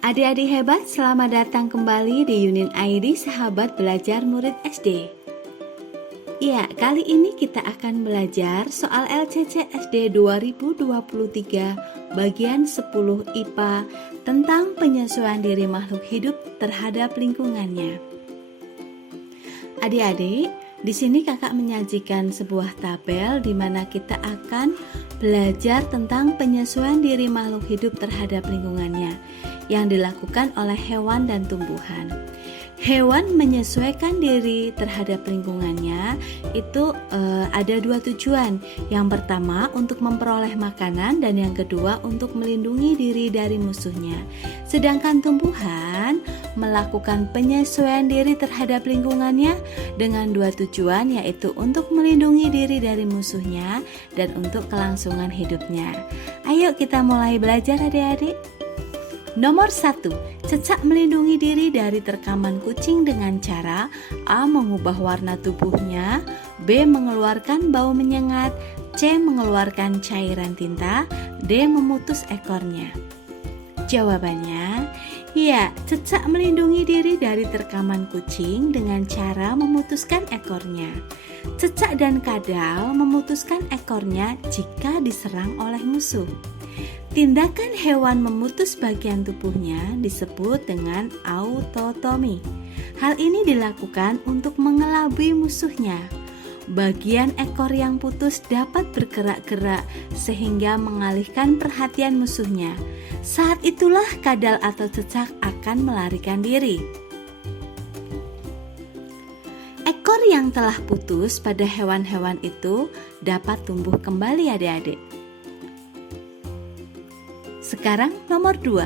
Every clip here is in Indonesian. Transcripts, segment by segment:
Adik-adik hebat, selamat datang kembali di unit ID Sahabat Belajar Murid SD. Ya, kali ini kita akan belajar soal LCC SD 2023 bagian 10 IPA tentang penyesuaian diri makhluk hidup terhadap lingkungannya. Adik-adik, di sini kakak menyajikan sebuah tabel di mana kita akan belajar tentang penyesuaian diri makhluk hidup terhadap lingkungannya yang dilakukan oleh hewan dan tumbuhan. Hewan menyesuaikan diri terhadap lingkungannya itu ada dua tujuan. Yang pertama untuk memperoleh makanan dan yang kedua untuk melindungi diri dari musuhnya. Sedangkan tumbuhan melakukan penyesuaian diri terhadap lingkungannya dengan dua tujuan, yaitu untuk melindungi diri dari musuhnya dan untuk kelangsungan hidupnya. Ayo kita mulai belajar adik-adik. Nomor 1, cecak melindungi diri dari terkaman kucing dengan cara A. Mengubah warna tubuhnya, B. Mengeluarkan bau menyengat, C. Mengeluarkan cairan tinta, D. Memutus ekornya. Jawabannya, ya, cecak melindungi diri dari terkaman kucing dengan cara memutuskan ekornya. Cecak dan kadal memutuskan ekornya jika diserang oleh musuh. Tindakan hewan memutus bagian tubuhnya disebut dengan autotomi. Hal ini dilakukan untuk mengelabui musuhnya. Bagian ekor yang putus dapat bergerak-gerak sehingga mengalihkan perhatian musuhnya. Saat itulah kadal atau cecak akan melarikan diri. Ekor yang telah putus pada hewan-hewan itu dapat tumbuh kembali adik-adik. Sekarang nomor 2,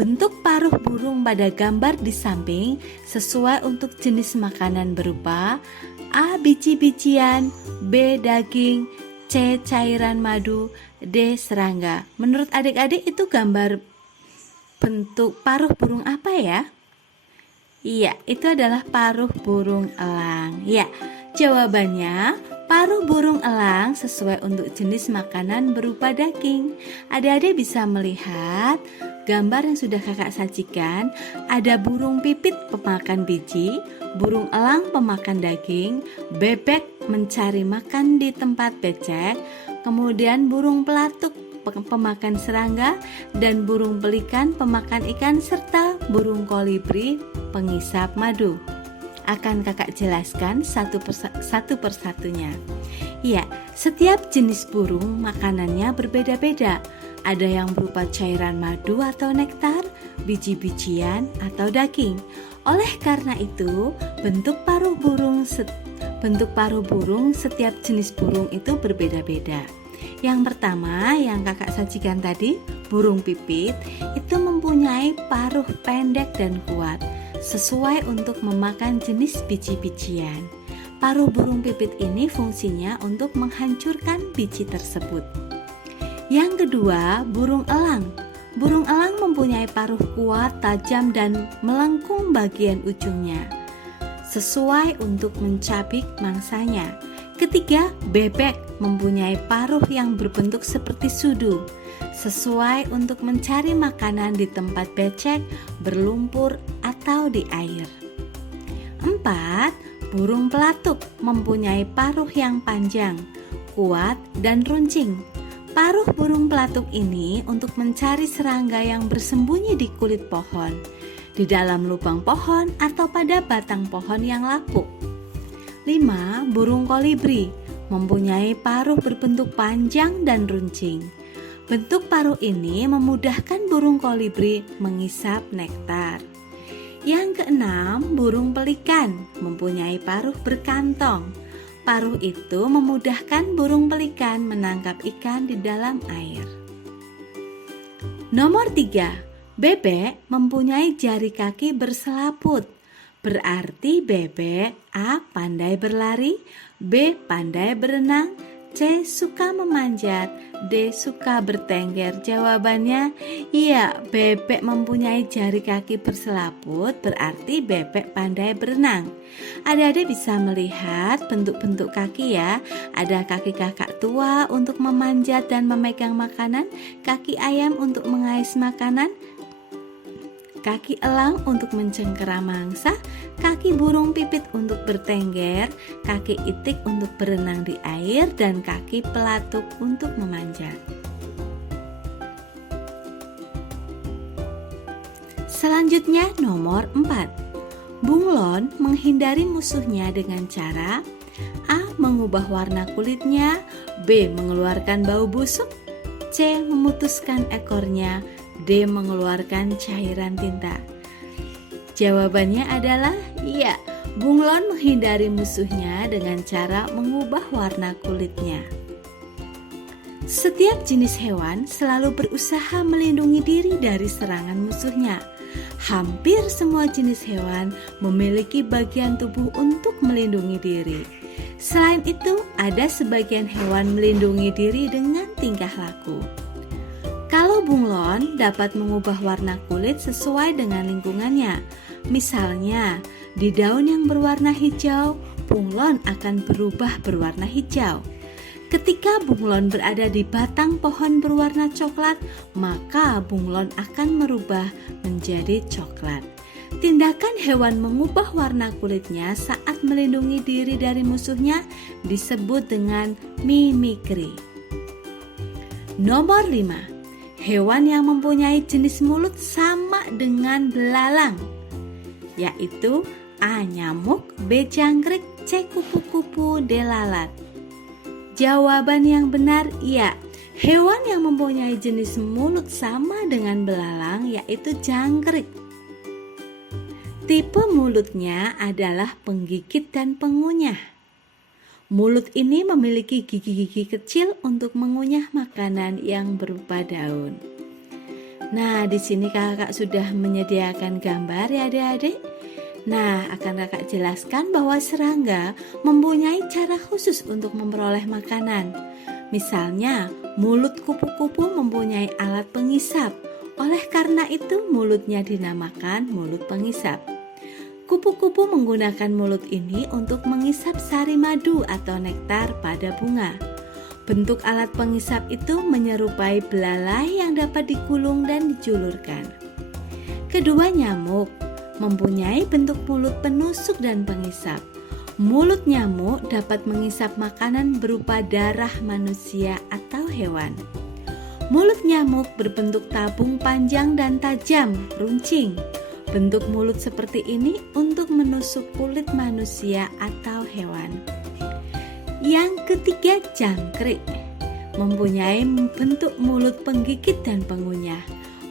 bentuk paruh burung pada gambar di samping sesuai untuk jenis makanan berupa A. Biji-bijian, B. Daging, C. Cairan madu, D. Serangga. Menurut adik-adik itu gambar bentuk paruh burung apa ya? Iya, itu adalah paruh burung elang. Ya, jawabannya paruh burung elang sesuai untuk jenis makanan berupa daging. Adik-adik bisa melihat gambar yang sudah kakak sajikan. Ada burung pipit pemakan biji, burung elang pemakan daging, bebek mencari makan di tempat becek, kemudian burung pelatuk pemakan serangga, dan burung pelikan pemakan ikan, serta burung kolibri pengisap madu. Akan kakak jelaskan satu persatunya. Ya, setiap jenis burung makanannya berbeda-beda. Ada yang berupa cairan madu atau nektar, biji-bijian atau daging. Oleh karena itu, bentuk paruh burung setiap jenis burung itu berbeda-beda. Yang pertama yang kakak sajikan tadi, burung pipit itu mempunyai paruh pendek dan kuat, sesuai untuk memakan jenis biji-bijian. Paruh burung pipit ini fungsinya untuk menghancurkan biji tersebut. Yang kedua, burung elang. Burung elang mempunyai paruh kuat, tajam, dan melengkung bagian ujungnya, sesuai untuk mencabik mangsanya. Ketiga, bebek mempunyai paruh yang berbentuk seperti sudu, sesuai untuk mencari makanan di tempat becek, berlumpur, atau di air. 4. Burung pelatuk mempunyai paruh yang panjang, kuat, dan runcing. Paruh burung pelatuk ini untuk mencari serangga yang bersembunyi di kulit pohon, di dalam lubang pohon, atau pada batang pohon yang lapuk. 5. Burung kolibri mempunyai paruh berbentuk panjang dan runcing. Bentuk paruh ini memudahkan burung kolibri mengisap nektar. Yang keenam, burung pelikan mempunyai paruh berkantong. Paruh itu memudahkan burung pelikan menangkap ikan di dalam air. Nomor 3, bebek mempunyai jari kaki berselaput. Berarti bebek A. Pandai berlari, B. Pandai berenang, C. Suka memanjat, D. Suka bertengger. Jawabannya, iya, bebek mempunyai jari kaki berselaput, berarti bebek pandai berenang. Adik-adik bisa melihat bentuk-bentuk kaki ya. Ada kaki kakak tua untuk memanjat dan memegang makanan, kaki ayam untuk mengais makanan, kaki elang untuk mencengkera mangsa, kaki burung pipit untuk bertengger, kaki itik untuk berenang di air, dan kaki pelatuk untuk memanjat. Selanjutnya nomor 4. Bunglon menghindari musuhnya dengan cara A. Mengubah warna kulitnya, B. Mengeluarkan bau busuk, C. Memutuskan ekornya, D. Mengeluarkan cairan tinta. Jawabannya adalah iya, bunglon menghindari musuhnya dengan cara mengubah warna kulitnya. Setiap jenis hewan selalu berusaha melindungi diri dari serangan musuhnya. Hampir semua jenis hewan memiliki bagian tubuh untuk melindungi diri. Selain itu, ada sebagian hewan melindungi diri dengan tingkah laku. Kalau bunglon dapat mengubah warna kulit sesuai dengan lingkungannya. Misalnya, di daun yang berwarna hijau, bunglon akan berubah berwarna hijau. Ketika bunglon berada di batang pohon berwarna coklat, maka bunglon akan merubah menjadi coklat. Tindakan hewan mengubah warna kulitnya saat melindungi diri dari musuhnya disebut dengan mimikri. Nomor 5. Hewan yang mempunyai jenis mulut sama dengan belalang, yaitu A. Nyamuk, B. Jangkrik, C. Kupu-kupu, D. Lalat. Jawaban yang benar iya, hewan yang mempunyai jenis mulut sama dengan belalang yaitu jangkrik. Tipe mulutnya adalah penggigit dan pengunyah. Mulut ini memiliki gigi-gigi kecil untuk mengunyah makanan yang berupa daun. Nah, di sini kakak sudah menyediakan gambar ya adik-adik. Nah, akan kakak jelaskan bahwa serangga mempunyai cara khusus untuk memperoleh makanan. Misalnya, mulut kupu-kupu mempunyai alat pengisap. Oleh karena itu, mulutnya dinamakan mulut pengisap. Kupu-kupu menggunakan mulut ini untuk mengisap sari madu atau nektar pada bunga. Bentuk alat pengisap itu menyerupai belalai yang dapat digulung dan dijulurkan. Kedua nyamuk mempunyai bentuk mulut penusuk dan pengisap. Mulut nyamuk dapat mengisap makanan berupa darah manusia atau hewan. Mulut nyamuk berbentuk tabung panjang dan tajam, runcing. Bentuk mulut seperti ini untuk menusuk kulit manusia atau hewan. Yang ketiga, jangkrik mempunyai bentuk mulut penggigit dan pengunyah.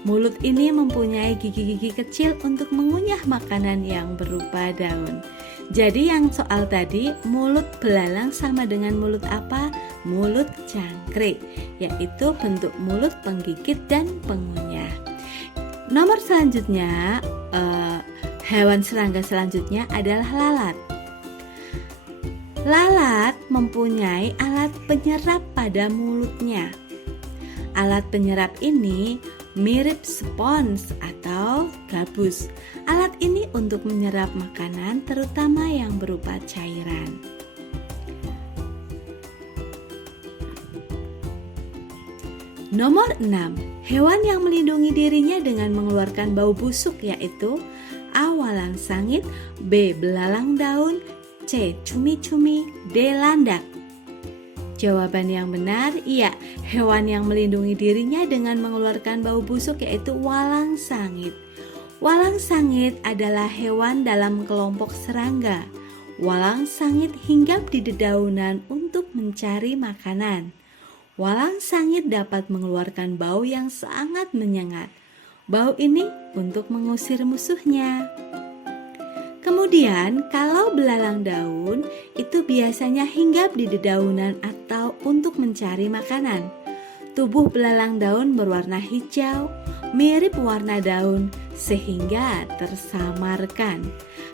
Mulut ini mempunyai gigi-gigi kecil untuk mengunyah makanan yang berupa daun. Jadi yang soal tadi, mulut belalang sama dengan mulut apa? Mulut jangkrik, yaitu bentuk mulut penggigit dan pengunyah. Nomor selanjutnya, hewan serangga selanjutnya adalah lalat. Lalat mempunyai alat penyerap pada mulutnya. Alat penyerap ini mirip spons atau gabus. Alat ini untuk menyerap makanan terutama yang berupa cairan. Nomor 6. Hewan yang melindungi dirinya dengan mengeluarkan bau busuk yaitu A. Walang sangit, B. Belalang daun, C. Cumi-cumi, D. Landak. Jawaban yang benar, iya, hewan yang melindungi dirinya dengan mengeluarkan bau busuk yaitu walang sangit. Walang sangit adalah hewan dalam kelompok serangga. Walang sangit hinggap di dedaunan untuk mencari makanan. Walang sangit dapat mengeluarkan bau yang sangat menyengat. Bau ini untuk mengusir musuhnya. Kemudian, kalau belalang daun itu biasanya hinggap di dedaunan atau untuk mencari makanan. Tubuh belalang daun berwarna hijau, mirip warna daun sehingga tersamarkan.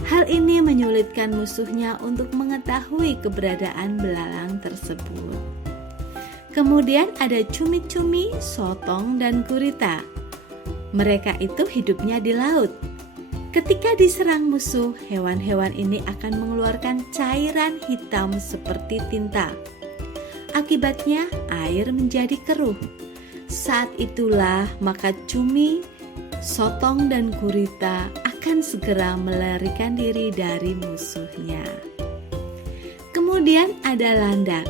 Hal ini menyulitkan musuhnya untuk mengetahui keberadaan belalang tersebut. Kemudian ada cumi-cumi, sotong, dan gurita. Mereka itu hidupnya di laut. Ketika diserang musuh, hewan-hewan ini akan mengeluarkan cairan hitam seperti tinta. Akibatnya, air menjadi keruh. Saat itulah maka cumi sotong dan gurita akan segera melarikan diri dari musuhnya. Kemudian ada landak.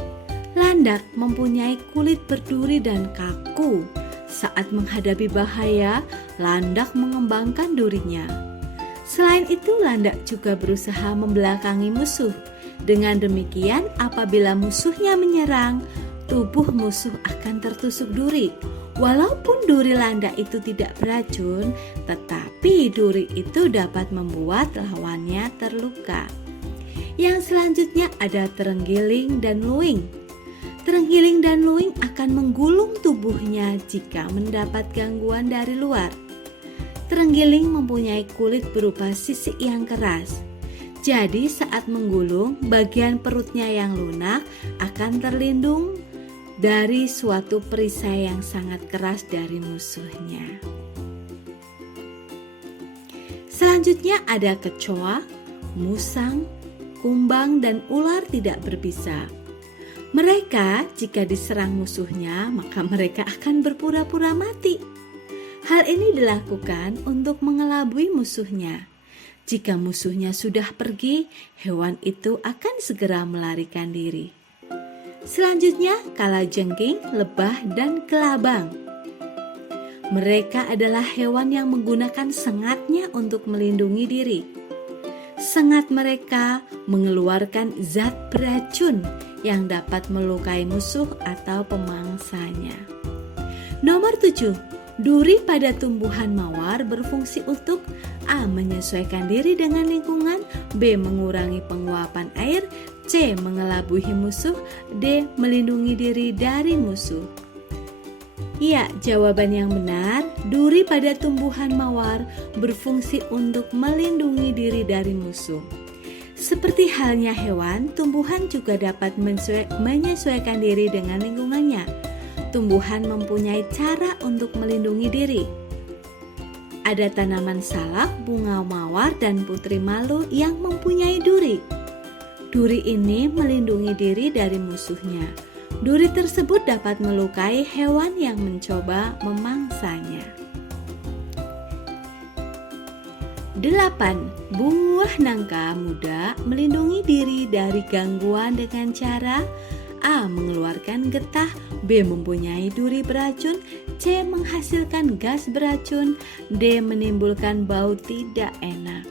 Landak mempunyai kulit berduri dan kaku. Saat menghadapi bahaya, landak mengembangkan durinya. Selain itu, landak juga berusaha membelakangi musuh. Dengan demikian, apabila musuhnya menyerang, tubuh musuh akan tertusuk duri. Walaupun duri landak itu tidak beracun, tetapi duri itu dapat membuat lawannya terluka. Yang selanjutnya ada terenggiling dan luwing. Terenggiling dan luwing akan menggulung tubuhnya jika mendapat gangguan dari luar. Terenggiling mempunyai kulit berupa sisik yang keras. Jadi saat menggulung, bagian perutnya yang lunak akan terlindung dari suatu perisai yang sangat keras dari musuhnya. Selanjutnya ada kecoa, musang, kumbang, dan ular tidak berbisa. Mereka jika diserang musuhnya, maka mereka akan berpura-pura mati. Hal ini dilakukan untuk mengelabui musuhnya. Jika musuhnya sudah pergi, hewan itu akan segera melarikan diri. Selanjutnya, kalajengking, lebah, dan kelabang. Mereka adalah hewan yang menggunakan sengatnya untuk melindungi diri. Sengat mereka mengeluarkan zat beracun yang dapat melukai musuh atau pemangsanya. Nomor 7. Duri pada tumbuhan mawar berfungsi untuk A. Menyesuaikan diri dengan lingkungan, B. Mengurangi penguapan air, C. Mengelabui musuh, D. Melindungi diri dari musuh. Ya, jawaban yang benar, duri pada tumbuhan mawar berfungsi untuk melindungi diri dari musuh. Seperti halnya hewan, tumbuhan juga dapat menyesuaikan diri dengan lingkungannya. Tumbuhan mempunyai cara untuk melindungi diri. Ada tanaman salak, bunga mawar, dan putri malu yang mempunyai duri. Duri ini melindungi diri dari musuhnya. Duri tersebut dapat melukai hewan yang mencoba memangsanya. 8. Buah nangka muda melindungi diri dari gangguan dengan cara A. Mengeluarkan getah, B. Mempunyai duri beracun, C. Menghasilkan gas beracun, D. Menimbulkan bau tidak enak.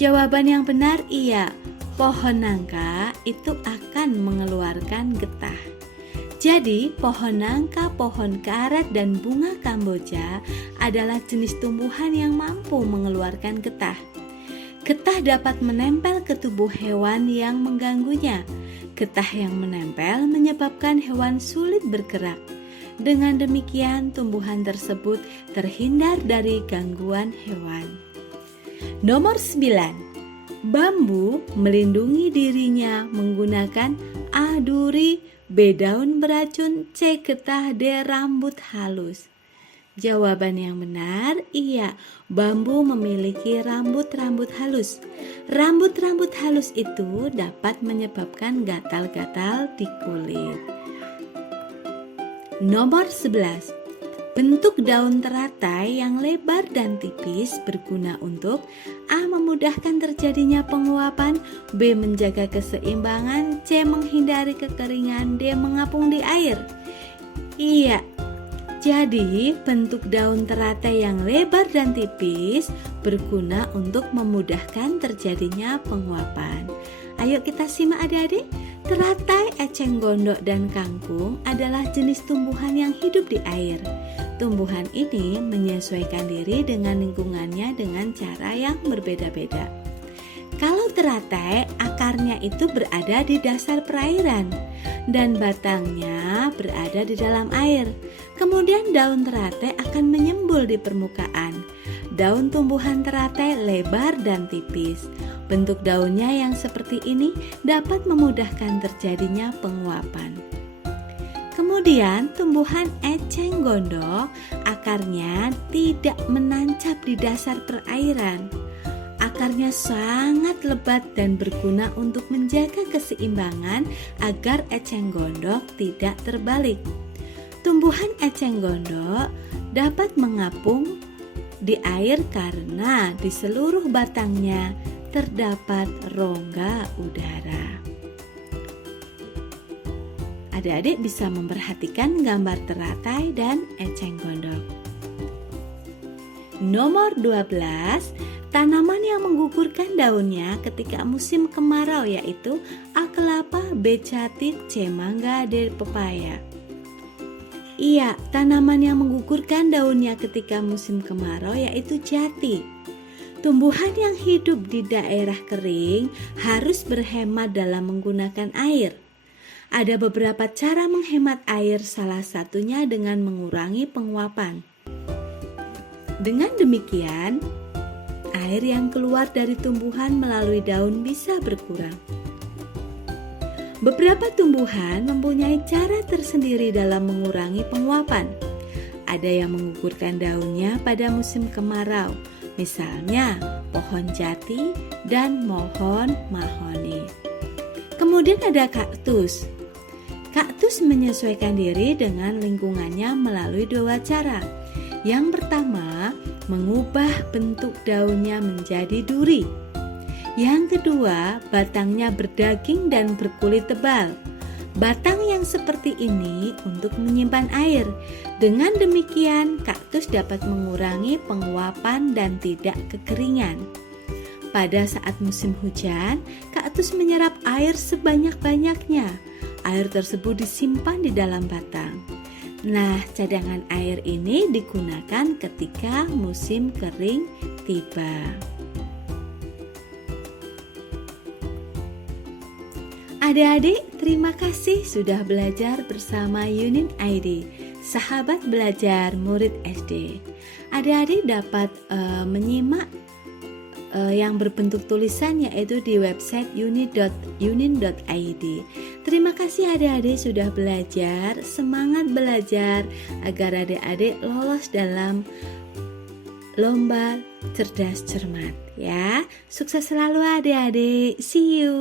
Jawaban yang benar iya, pohon nangka itu akan mengeluarkan getah. Jadi, pohon nangka, pohon karet, dan bunga kamboja adalah jenis tumbuhan yang mampu mengeluarkan getah. Getah dapat menempel ke tubuh hewan yang mengganggunya. Getah yang menempel menyebabkan hewan sulit bergerak. Dengan demikian, tumbuhan tersebut terhindar dari gangguan hewan. Nomor 9. Bambu melindungi dirinya menggunakan A. Duri, B. Daun beracun, C. Getah, D. Rambut halus. Jawaban yang benar, iya, bambu memiliki rambut-rambut halus. Rambut-rambut halus itu dapat menyebabkan gatal-gatal di kulit. Nomor 11. Bentuk daun teratai yang lebar dan tipis berguna untuk A. Memudahkan terjadinya penguapan, B. Menjaga keseimbangan, C. Menghindari kekeringan, D. Mengapung di air. Iya, jadi bentuk daun teratai yang lebar dan tipis berguna untuk memudahkan terjadinya penguapan. Ayo kita simak adik-adik. Teratai, eceng gondok, dan kangkung adalah jenis tumbuhan yang hidup di air. Tumbuhan ini menyesuaikan diri dengan lingkungannya dengan cara yang berbeda-beda. Kalau teratai, akarnya itu berada di dasar perairan dan batangnya berada di dalam air. Kemudian daun teratai akan menyembul di permukaan. Daun tumbuhan teratai lebar dan tipis. Bentuk daunnya yang seperti ini dapat memudahkan terjadinya penguapan. Kemudian tumbuhan eceng gondok, akarnya tidak menancap di dasar perairan. Akarnya sangat lebat dan berguna untuk menjaga keseimbangan agar eceng gondok tidak terbalik. Tumbuhan eceng gondok dapat mengapung di air karena di seluruh batangnya terdapat rongga udara. Adik-adik bisa memperhatikan gambar teratai dan eceng gondok. Nomor 12, tanaman yang menggugurkan daunnya ketika musim kemarau yaitu A. kelapa, B. jati, C. mangga, D. pepaya. Iya, tanaman yang menggugurkan daunnya ketika musim kemarau yaitu jati. Tumbuhan yang hidup di daerah kering harus berhemat dalam menggunakan air. Ada beberapa cara menghemat air, salah satunya dengan mengurangi penguapan. Dengan demikian, air yang keluar dari tumbuhan melalui daun bisa berkurang. Beberapa tumbuhan mempunyai cara tersendiri dalam mengurangi penguapan. Ada yang menggugurkan daunnya pada musim kemarau, misalnya pohon jati dan pohon mahoni. Kemudian ada kaktus. Kaktus menyesuaikan diri dengan lingkungannya melalui dua cara. Yang pertama, mengubah bentuk daunnya menjadi duri. Yang kedua, batangnya berdaging dan berkulit tebal. Batang yang seperti ini untuk menyimpan air. Dengan demikian, kaktus dapat mengurangi penguapan dan tidak kekeringan. Pada saat musim hujan, kaktus menyerap air sebanyak-banyaknya. Air tersebut disimpan di dalam batang. Nah, cadangan air ini digunakan ketika musim kering tiba. Adik-adik, terima kasih sudah belajar bersama Yunin ID, sahabat belajar murid SD. Adik-adik dapat menyimak yang berbentuk tulisan yaitu di website yunin.id. Terima kasih adik-adik sudah belajar, semangat belajar agar adik-adik lolos dalam lomba cerdas cermat ya. Sukses selalu adik-adik. See you.